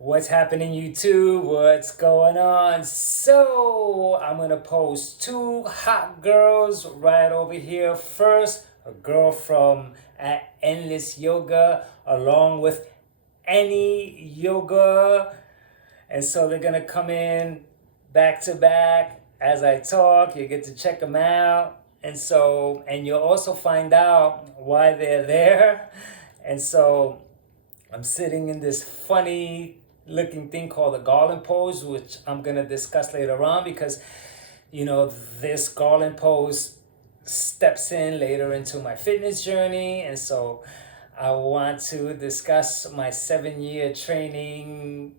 What's happening, YouTube? What's going on? So, I'm gonna post two hot girls right over here. First, a girl from Endless Yoga, along with Any Yoga. And so, they're gonna come in back to back as I talk. You get to check them out. And you'll also find out why they're there. And so, I'm sitting in this funny looking thing called the garland pose, which I'm going to discuss later on because, this garland pose steps in later into my fitness journey. And so I want to discuss my 7 year training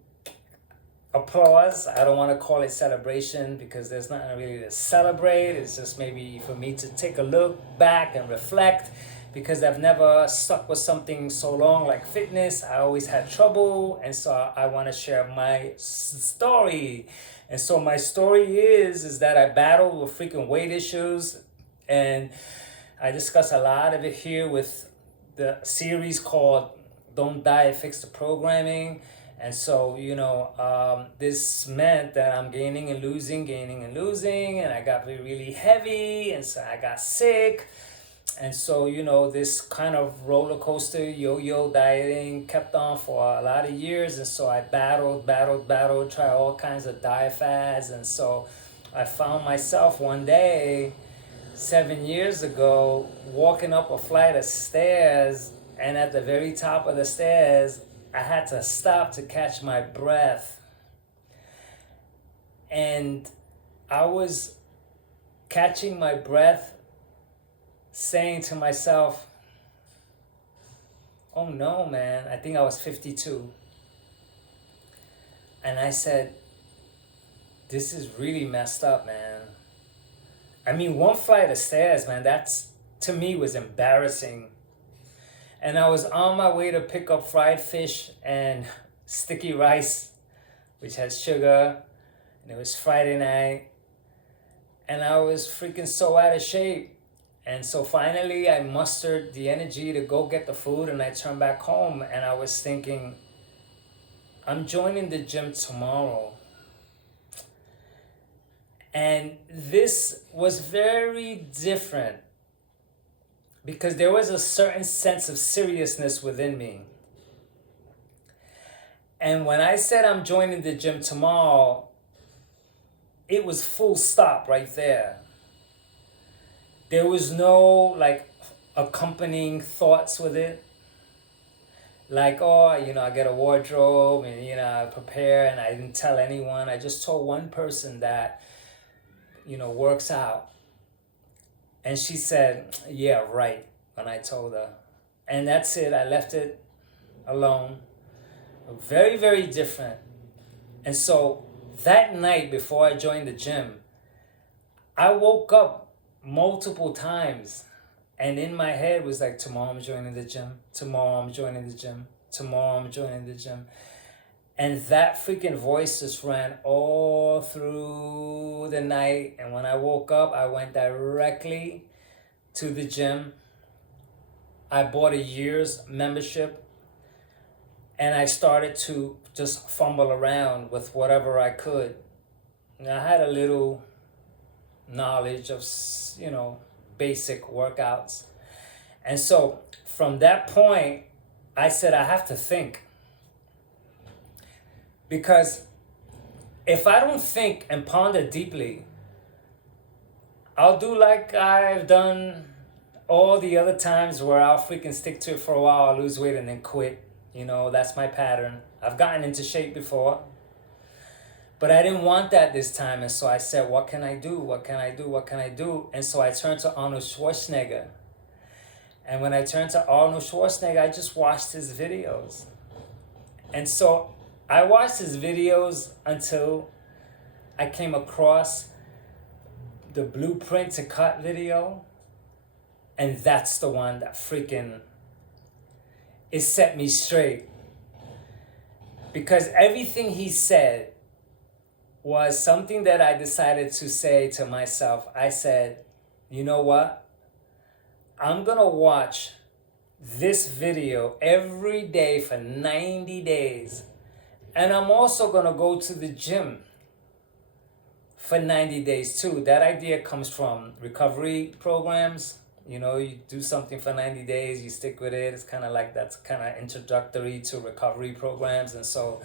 applause. I don't want to call it celebration because there's nothing really to celebrate. It's just maybe for me to take a look back and reflect because I've never stuck with something so long like fitness. I always had trouble, and so I want to share my story. And so my story is that I battled with freaking weight issues, and I discuss a lot of it here with the series called Don't Diet, Fix the Programming. And so, this meant that I'm gaining and losing, and I got really, really heavy, and so I got sick. And so, this kind of roller coaster yo-yo dieting kept on for a lot of years. And so I battled, tried all kinds of diet fads. And so I found myself one day, 7 years ago, walking up a flight of stairs, and at the very top of the stairs, I had to stop to catch my breath. And I was catching my breath, saying to myself, oh no, man, I think I was 52. And I said, this is really messed up, man. I mean, one flight of stairs, man, that's, to me, was embarrassing. And I was on my way to pick up fried fish and sticky rice, which has sugar. And it was Friday night. And I was freaking so out of shape. And so finally, I mustered the energy to go get the food, and I turned back home. And I was thinking, I'm joining the gym tomorrow. And this was very different because there was a certain sense of seriousness within me. And when I said I'm joining the gym tomorrow, it was full stop right there. There was no accompanying thoughts with it. Like, oh, I get a wardrobe and, I prepare, and I didn't tell anyone. I just told one person that, works out. And she said, yeah, right, when I told her. And that's it. I left it alone. Very, very different. And so that night before I joined the gym, I woke up multiple times, and in my head was like, tomorrow I'm joining the gym, tomorrow I'm joining the gym, tomorrow I'm joining the gym. And that freaking voice just ran all through the night. And when I woke up, I went directly to the gym. I bought a year's membership, and I started to just fumble around with whatever I could. And I had a little knowledge of, basic workouts. And so from that point, I said, I have to think. Because if I don't think and ponder deeply, I'll do like I've done all the other times where I'll freaking stick to it for a while, I'll lose weight and then quit. That's my pattern. I've gotten into shape before. But I didn't want that this time, and so I said, what can I do? What can I do? What can I do? And so I turned to Arnold Schwarzenegger. And when I turned to Arnold Schwarzenegger, I just watched his videos. And so I watched his videos until I came across the Blueprint to Cut video. And that's the one that freaking, it set me straight. Because everything he said was something that I decided to say to myself. I said, you know what? I'm going to watch this video every day for 90 days. And I'm also gonna go to the gym for 90 days too. That idea comes from recovery programs. You know, you do something for 90 days, you stick with it. It's kind of like that's kind of introductory to recovery programs. And so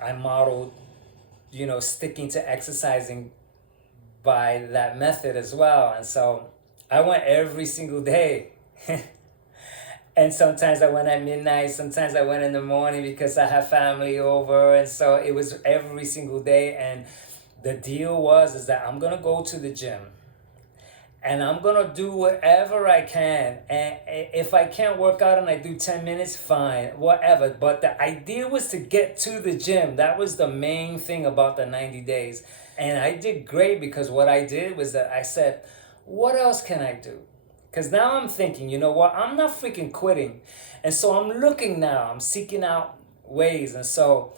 I modeled, you know, sticking to exercising by that method as well. And so I went every single day. And sometimes I went at midnight, sometimes I went in the morning because I have family over. And so it was every single day. And the deal was is that I'm gonna go to the gym and I'm gonna do whatever I can. And if I can't work out and I do 10 minutes, fine, whatever. But the idea was to get to the gym. That was the main thing about the 90 days. And I did great because what I did was that I said, what else can I do? Because now I'm thinking, you know what, I'm not freaking quitting. And so I'm looking now, I'm seeking out ways. And so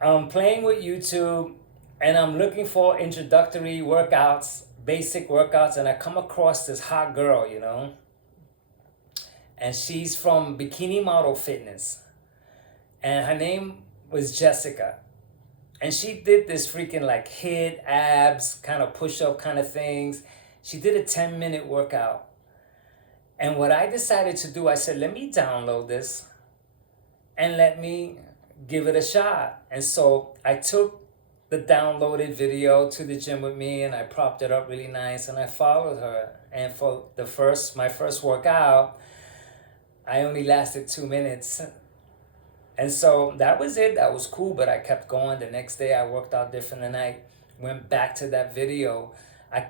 I'm playing with YouTube and I'm looking for introductory workouts, basic workouts, and I come across this hot girl, you know, and she's from Bikini Model Fitness, and her name was Jessica, and she did this freaking like hit abs kind of push-up kind of things. She did a 10-minute workout, and what I decided to do, I said, let me download this and let me give it a shot. And so I took the downloaded video to the gym with me and I propped it up really nice and I followed her. And for my first workout, I only lasted 2 minutes. And so that was it. That was cool, but I kept going. The next day I worked out different and I went back to that video. I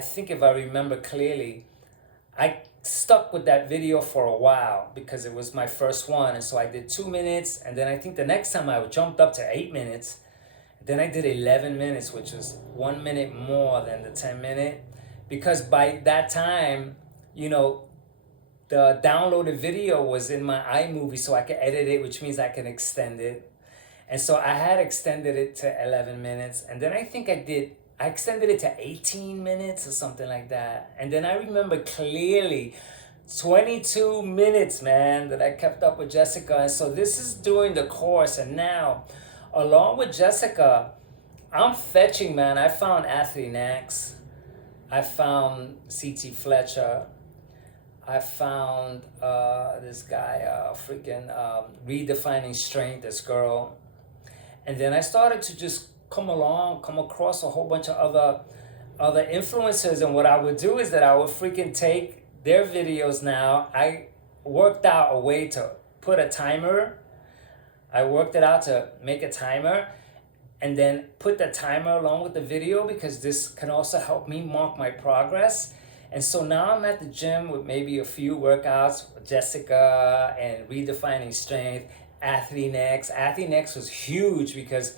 think if I remember clearly, I stuck with that video for a while because it was my first one. And so I did 2 minutes. And then I think the next time I jumped up to 8 minutes. Then I did 11 minutes, which was 1 minute more than the 10-minute. Because by that time, you know, the downloaded video was in my iMovie, so I could edit it, which means I can extend it. And so I had extended it to 11 minutes. And then I think I extended it to 18 minutes or something like that. And then I remember clearly 22 minutes, man, that I kept up with Jessica. And so this is during the course. And now, along with Jessica, I'm fetching, man. I found Athlean-X. I found C.T. Fletcher. I found this guy, Redefining Strength, this girl. And then I started to just come across a whole bunch of other influencers. And what I would do is that I would freaking take their videos now. I worked out a way to put a timer. I worked it out to make a timer and then put the timer along with the video because this can also help me mark my progress. And so now I'm at the gym with maybe a few workouts with Jessica and Redefining Strength, Athlean-X. Athlean-X was huge because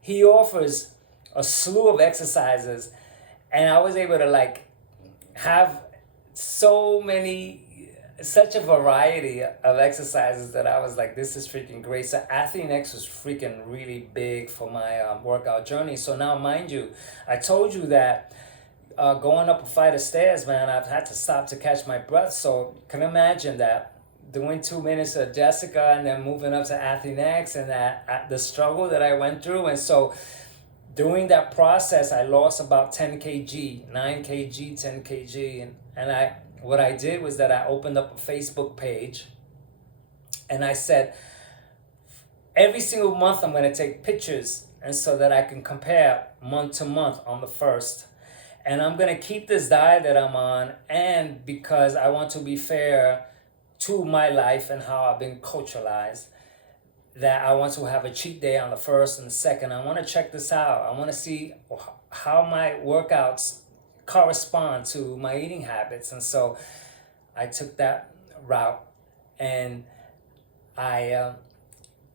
he offers a slew of exercises and I was able to like have such a variety of exercises that I was like, this is freaking great. So Athlean-X was freaking really big for my workout journey. So now, mind you, I told you that going up a flight of stairs, man, I've had to stop to catch my breath. So can imagine that doing 2 minutes of Jessica and then moving up to Athlean-X and that the struggle that I went through. And so during that process, I lost about 10 kg, 9 kg, 10 kg. And what I did was that I opened up a Facebook page and I said, every single month I'm going to take pictures and so that I can compare month to month on the first. And I'm going to keep this diet that I'm on, and because I want to be fair to my life and how I've been culturalized, that I want to have a cheat day on the first and the second. I want to check this out. I want to see how my workouts correspond to my eating habits. And so I took that route and I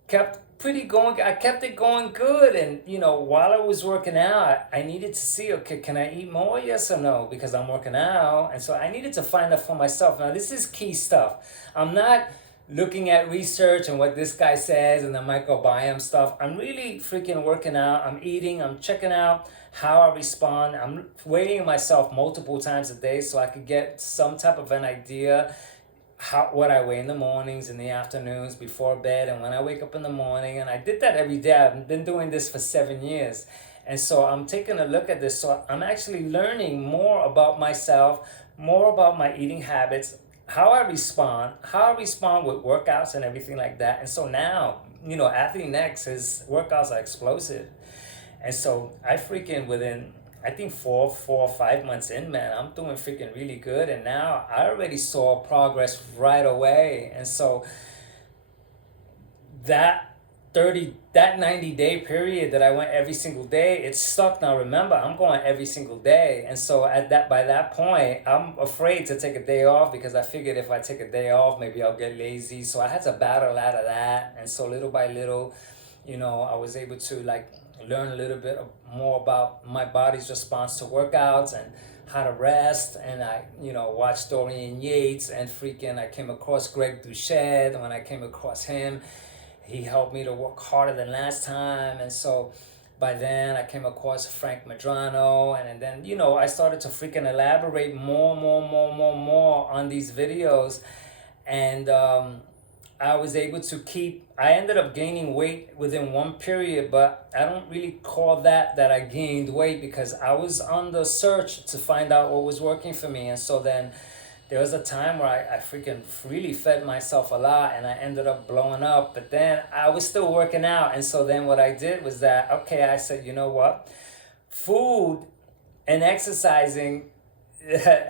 kept it going good. And you know, while I was working out, I needed to see, okay, can I eat more? Yes or no? Because I'm working out. And so I needed to find out for myself. Now this is key stuff. I'm not looking at research and what this guy says and the microbiome stuff. I'm really freaking working out. I'm eating, I'm checking out how I respond. I'm weighing myself multiple times a day so I could get some type of an idea what I weigh in the mornings, in the afternoons, before bed, and when I wake up in the morning. And I did that every day. I've been doing this for 7 years. And so I'm taking a look at this. So I'm actually learning more about myself, more about my eating habits, how I respond with workouts and everything like that. And so now, Athlete Next, his workouts are explosive. And so I freaking within, I think 4 or 5 months in, man, I'm doing freaking really good. And now I already saw progress right away. And so that 90-day period that I went every single day, it's stuck now. Remember, I'm going every single day. And so by that point, I'm afraid to take a day off, because I figured if I take a day off, maybe I'll get lazy. So I had to battle out of that. And so little by little, I was able to learn a little bit more about my body's response to workouts and how to rest. And I watched Dorian Yates, and I came across Greg Doucette. When I came across him, he helped me to work harder than last time. And so by then I came across Frank Medrano, and then I started to freaking elaborate more on these videos. And I was able to I ended up gaining weight within one period, but I don't really call that I gained weight, because I was on the search to find out what was working for me. And so then there was a time where I freaking really fed myself a lot, and I ended up blowing up. But then I was still working out. And so then what I did was that, okay, I said, you know what? Food and exercising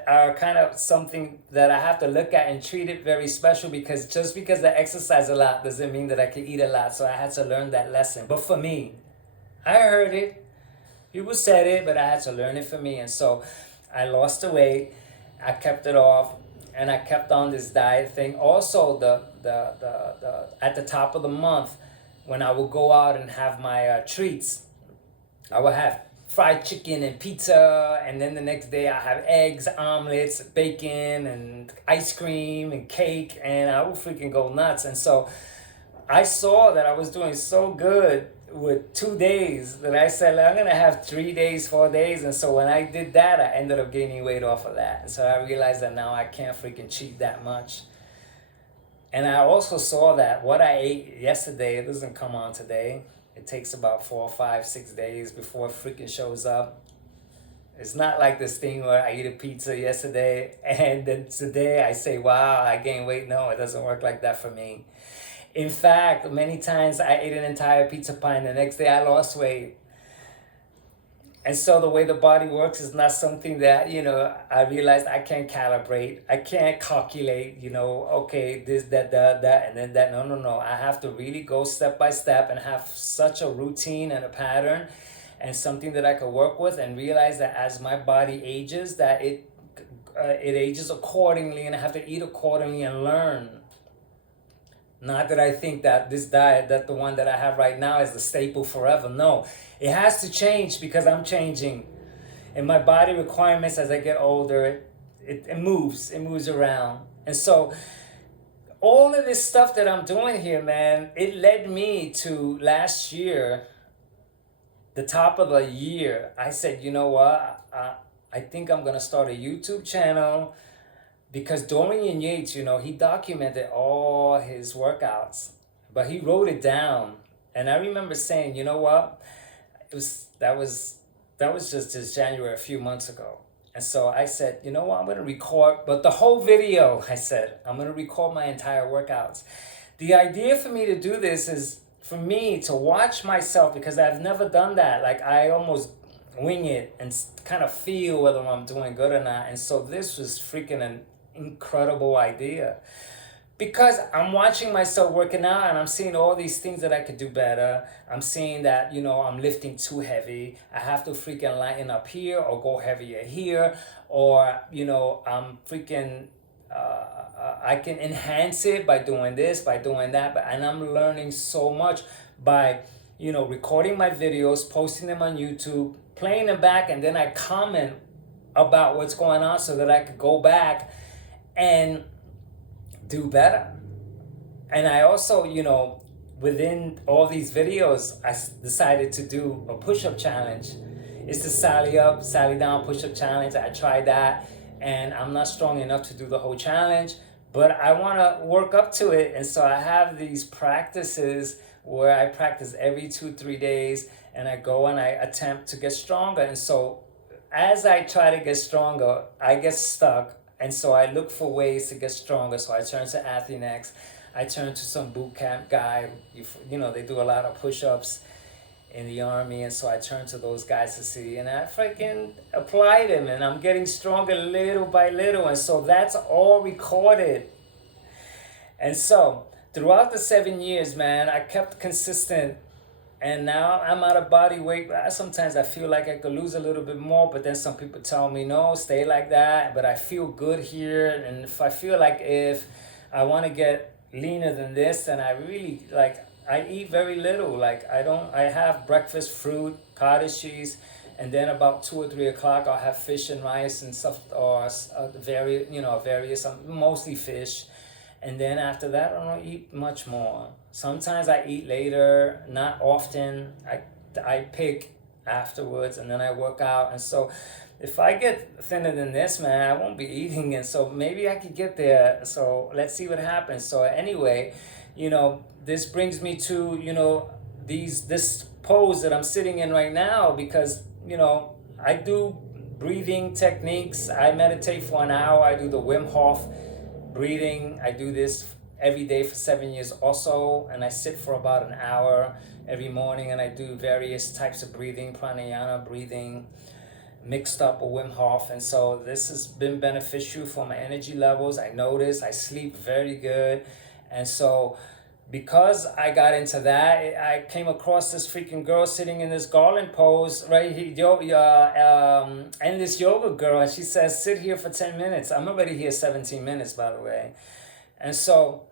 are kind of something that I have to look at and treat it very special, because just because I exercise a lot doesn't mean that I can eat a lot. So I had to learn that lesson. But for me, I heard it. People said it, but I had to learn it for me. And so I lost the weight. I kept it off, and I kept on this diet thing. Also, the at the top of the month, when I would go out and have my treats, I would have fried chicken and pizza, and then the next day I have eggs, omelets, bacon, and ice cream and cake, and I would freaking go nuts. And so I saw that I was doing so good with 2 days that I said, I'm gonna have 3 days, 4 days. And so when I did that, I ended up gaining weight off of that. And so I realized that now I can't freaking cheat that much. And I also saw that what I ate yesterday, it doesn't come on today. It takes about 4, 5, 6 days before it freaking shows up. It's not like this thing where I ate a pizza yesterday and then today I say, wow, I gained weight. No, it doesn't work like that for me. In fact, many times I ate an entire pizza pie and the next day I lost weight. And so the way the body works is not something that, I realized I can't calibrate. I can't calculate, okay, this, that, and then that. No. I have to really go step by step and have such a routine and a pattern and something that I could work with, and realize that as my body ages, that it ages accordingly, and I have to eat accordingly and learn. Not that I think that this diet, that the one that I have right now, is the staple forever. No, it has to change because I'm changing. And my body requirements as I get older, it moves around. And so all of this stuff that I'm doing here, man, it led me to last year, the top of the year. I said, you know what? I think I'm going to start a YouTube channel. Because Dorian Yates, he documented all his workouts, but he wrote it down. And I remember saying, you know what? That was just this January, a few months ago. And so I said, you know what? I'm going to record, but the whole video, I said, I'm going to record my entire workouts. The idea for me to do this is for me to watch myself, because I've never done that. Like, I almost wing it and kind of feel whether I'm doing good or not. And so this was freaking an incredible idea, because I'm watching myself working out and I'm seeing all these things that I could do better. I'm seeing that, I'm lifting too heavy. I have to freaking lighten up here or go heavier here, or, I'm freaking, I can enhance it by doing this, by doing that. And I'm learning so much by, recording my videos, posting them on YouTube, playing them back, and then I comment about what's going on so that I could go back and do better. And I also, within all these videos, I decided to do a push-up challenge. It's the Sally up, Sally down push-up challenge. I tried that, and I'm not strong enough to do the whole challenge, but I want to work up to it. And so I have these practices where I practice every 2, 3 days, and I go and I attempt to get stronger. And so as I try to get stronger, I get stuck. And so I look for ways to get stronger. So I turn to Athlenex. I turn to some boot camp guy. They do a lot of push-ups in the army, and so I turn to those guys to see, and I freaking apply them, and I'm getting stronger little by little, and so that's all recorded. And so throughout the 7 years, man, I kept consistent, and now I'm out of body weight. Sometimes I feel like I could lose a little bit more, but then some people tell me, no, stay like that. But I feel good here, and if I want to get leaner than this, then I really I eat very little. I have breakfast, fruit, cottage cheese, and then about 2 or 3 o'clock I'll have fish and rice and stuff, or various, mostly fish. And then after that, I don't eat much more. Sometimes I eat later, not often. I pick afterwards, and then I work out. And so if I get thinner than this, man, I won't be eating. And so maybe I could get there. So let's see what happens. So anyway, this brings me to, this pose that I'm sitting in right now, because, I do breathing techniques. I meditate for an hour. I do the Wim Hof breathing. I do this every day for 7 years also, and I sit for about an hour every morning, and I do various types of breathing, pranayama breathing, mixed up with Wim Hof. And so this has been beneficial for my energy levels. I notice I sleep very good. And so because I got into that, I came across this freaking girl sitting in this garland pose right here, endless yoga girl, and she says, sit here for 10 minutes. I'm already here 17 minutes, by the way. And so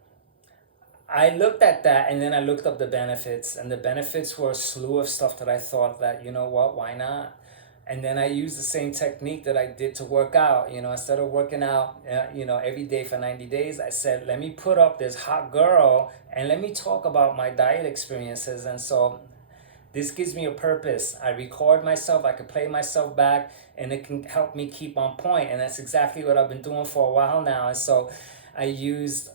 I looked at that, and then I looked up the benefits, and the benefits were a slew of stuff that I thought that, why not? And then I used the same technique that I did to work out. Instead of working out, every day for 90 days, I said, let me put up this hot girl and let me talk about my diet experiences. And so this gives me a purpose. I record myself, I can play myself back, and it can help me keep on point. And that's exactly what I've been doing for a while now. And so I used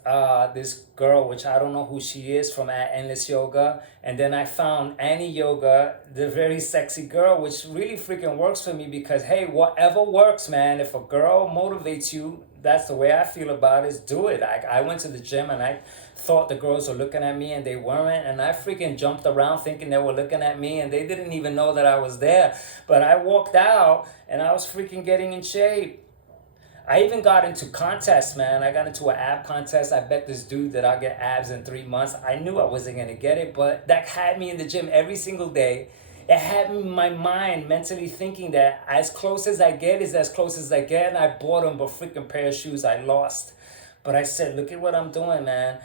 this girl, which I don't know who she is, from Endless Yoga. And then I found Annie Yoga, the very sexy girl, which really freaking works for me because, hey, whatever works, man. If a girl motivates you, that's the way I feel about it, is do it. I went to the gym and I thought the girls were looking at me, and they weren't. And I freaking jumped around thinking they were looking at me, and they didn't even know that I was there. But I walked out and I was freaking getting in shape. I even got into contests, man. I got into an ab contest. I bet this dude that I'll get abs in 3 months. I knew I wasn't going to get it, but that had me in the gym every single day. It had me in my mind mentally thinking that as close as I get is as close as I get. And I bought them a freaking pair of shoes I lost. But I said, look at what I'm doing, man.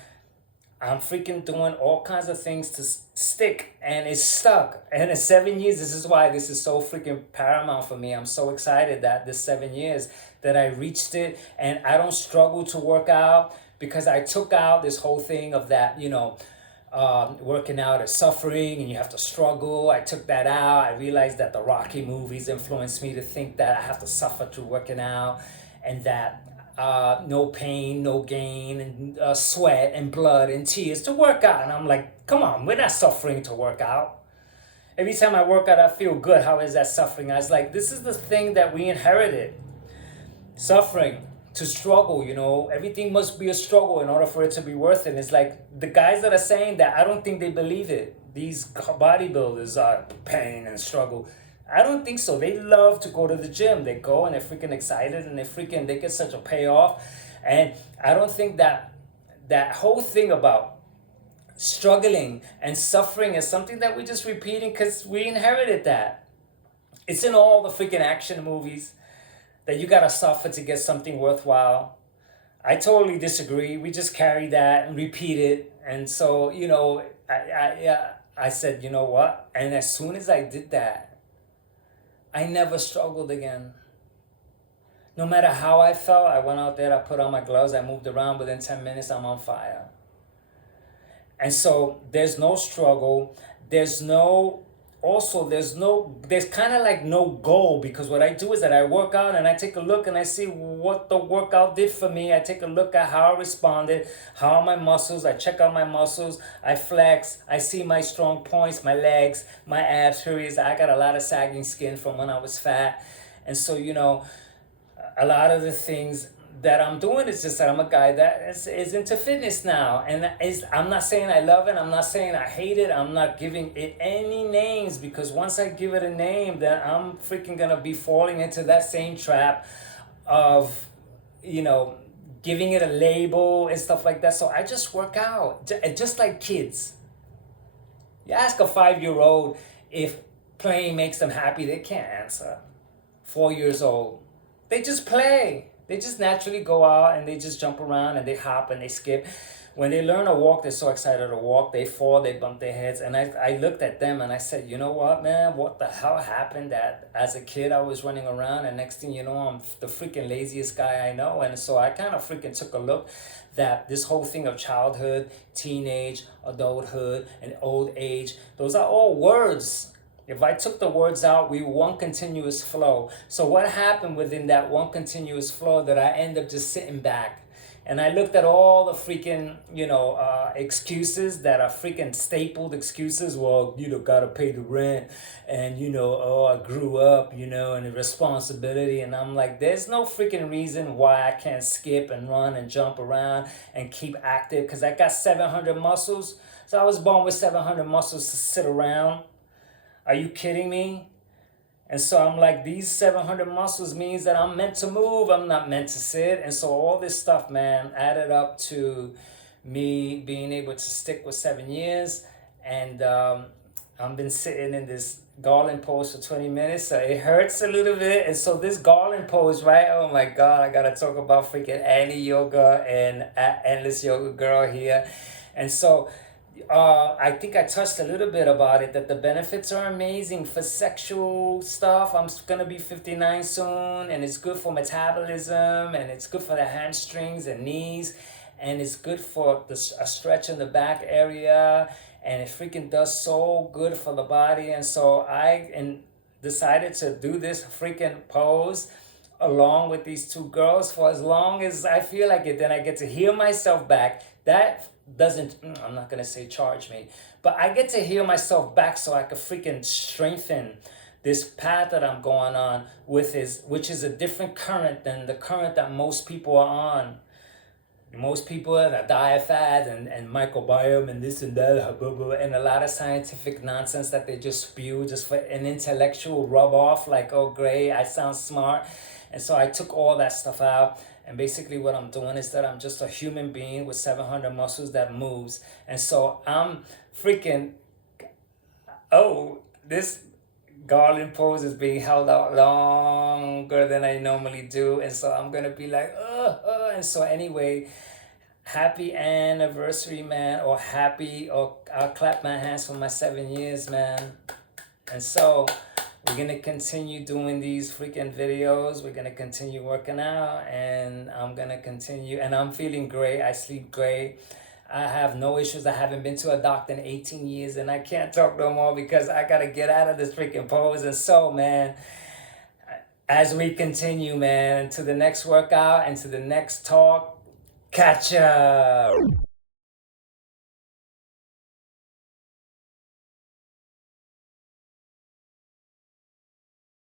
I'm freaking doing all kinds of things to stick, and it's stuck. And in 7 years, this is why this is so freaking paramount for me. I'm so excited that this 7 years that I reached it, and I don't struggle to work out, because I took out this whole thing of that, working out is suffering and you have to struggle. I took that out. I realized that the Rocky movies influenced me to think that I have to suffer through working out, and that no pain, no gain, and sweat and blood and tears to work out. And I'm like, come on, we're not suffering to work out. Every time I work out, I feel good. How is that suffering? I was like, this is the thing that we inherited. Suffering, to struggle, everything must be a struggle in order for it to be worth it. It's like the guys that are saying that, I don't think they believe it. These bodybuilders are pain and struggle. I don't think so. They love to go to the gym. They go and they're freaking excited, and they get such a payoff. And I don't think that whole thing about struggling and suffering is something that we're just repeating because we inherited that. It's in all the freaking action movies that you gotta suffer to get something worthwhile. I totally disagree. We just carry that and repeat it. And so, I said, you know what? And as soon as I did that, I never struggled again. No matter how I felt, I went out there, I put on my gloves, I moved around. Within 10 minutes, I'm on fire. And so there's no struggle. There's no also there's kind of like no goal, because what I do is that I work out and I take a look and I see what the workout did for me. I take a look at how I responded, how are my muscles, I check out my muscles, I flex, I see my strong points, my legs, my abs, periods. I got a lot of sagging skin from when I was fat. And so, a lot of the things that I'm doing is just that I'm a guy that is into fitness now. And I'm not saying I love it. I'm not saying I hate it. I'm not giving it any names, because once I give it a name, then I'm freaking going to be falling into that same trap of, giving it a label and stuff like that. So I just work out, just like kids. You ask a 5-year-old if playing makes them happy, they can't answer. 4 years old, they just play. They just naturally go out and they just jump around and they hop and they skip. When they learn to walk, they're so excited to walk. They fall, they bump their heads. And I looked at them and I said, you know what, man? What the hell happened that as a kid I was running around, and next thing you know, I'm the freaking laziest guy I know. And so I kind of freaking took a look that this whole thing of childhood, teenage, adulthood, and old age, those are all words. If I took the words out, we were one continuous flow. So what happened within that one continuous flow that I end up just sitting back? And I looked at all the freaking, excuses that are freaking stapled excuses. Well, gotta pay the rent. And, oh, I grew up, and the responsibility. And I'm like, there's no freaking reason why I can't skip and run and jump around and keep active. Because I got 700 muscles. So I was born with 700 muscles to sit around. Are you kidding me? And so I'm like, these 700 muscles means that I'm meant to move. I'm not meant to sit. And so all this stuff, man, added up to me being able to stick with 7 years. And I've been sitting in this garland pose for 20 minutes. So it hurts a little bit. And so this garland pose, right? Oh my God, I got to talk about freaking Annie Yoga and Endless Yoga Girl here. And so I think I touched a little bit about it, that the benefits are amazing for sexual stuff. I'm gonna be 59 soon, and it's good for metabolism, and it's good for the hamstrings and knees, and it's good for a stretch in the back area, and it freaking does so good for the body. And so I decided to do this freaking pose along with these two girls for as long as I feel like it. Then I get to heal myself back. That doesn't, I'm not gonna say charge me, but I get to heal myself back so I can freaking strengthen this path that I'm going on with, which is a different current than the current that most people are on. Most people are the diet fads and microbiome and this and that, blah, blah, and a lot of scientific nonsense that they just spew just for an intellectual rub off, like, oh great, I sound smart. And so I took all that stuff out. And basically what I'm doing is that I'm just a human being with 700 muscles that moves. And so I'm freaking, this garland pose is being held out longer than I normally do. And so I'm going to be like, And so anyway, happy anniversary, man. Or I'll clap my hands for my 7 years, man. And so we're going to continue doing these freaking videos. We're going to continue working out, and I'm going to continue. And I'm feeling great. I sleep great. I have no issues. I haven't been to a doctor in 18 years, and I can't talk no more because I got to get out of this freaking pose. And so, man, as we continue, man, to the next workout and to the next talk, catch ya.